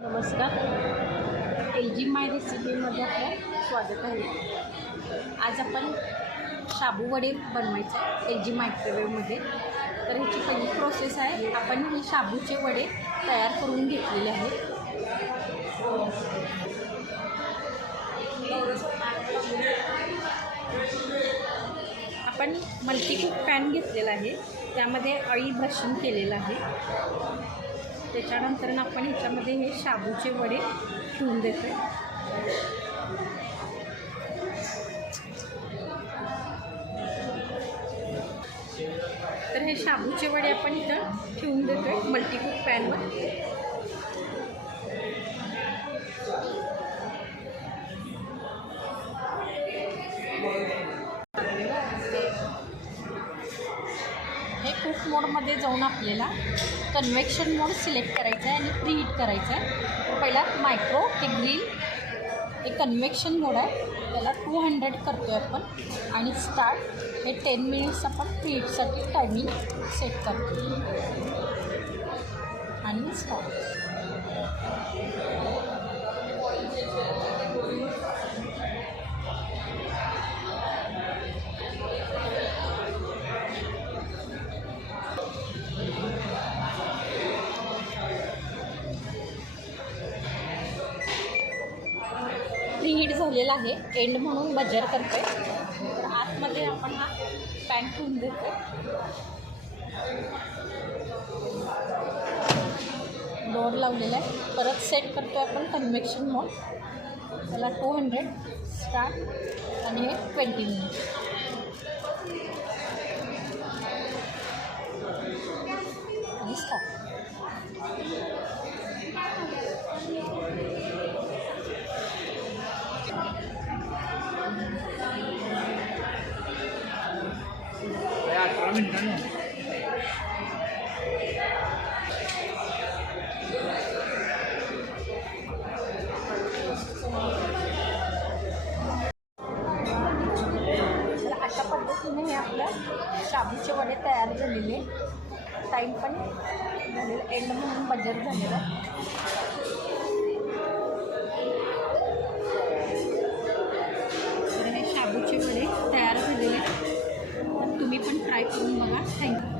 नमस्कार, LG माय रेसिपीमध्ये आपलं स्वागत आहे। आज आपण शाबू वडे बनवायचे आहे LG मायक्रोवेव्हमध्ये। तर ह्याची पहिली प्रोसेस आहे, आपण हे शाबूचे वडे तयार करून घेतलेले आहेत। आपण मल्टीकुक पॅन घेतलेला आहे, त्यामध्ये ऑइल ब्रशिंग केलेलं आहे। त्याच्यानंतर आपण ह्याच्यामध्ये हे शाबूचे वडे ठेवून देतो। तर हे शाबूचे वडे आपण इथं ठेवून देतोय मल्टीकुक पॅनवर। हे कुक मोडमध्ये जाऊन आपल्याला कन्व्हेक्शन मोड सिलेक्ट करायचा आहे आणि प्रीहीट करायचा आहे। पहिला मायक्रो हे ग्रिल हे कन्व्हेक्शन मोड आहे, त्याला 200 करतो आहे आपण। आणि स्टार्ट हे 10 मिनिट्स आपण प्रीहीटसाठी टायमिंग सेट करतो आणि स्टार्ट। प्रीहीट झालेला आहे, एंड म्हणून बजर करतोय। तर आतमध्ये आपण हा पॅन ठेवून देतोय, डोर लावलेला आहे। परत सेट करतोय आपण कन्व्हेक्शन मोड, त्याला 200 स्टार्ट आणि हे 20 मिनिट आणि स्टार्ट। अशा पद्धतीने हे आपल्या शाबूचे वडे तयार झालेले। टाईम पण झालेलं, एंड म्हणून बजर झालेलं। तर हे शाबूचे वडे तयार झालेले, तर तुम्ही पण ट्राय करून बघा। थँक्यू।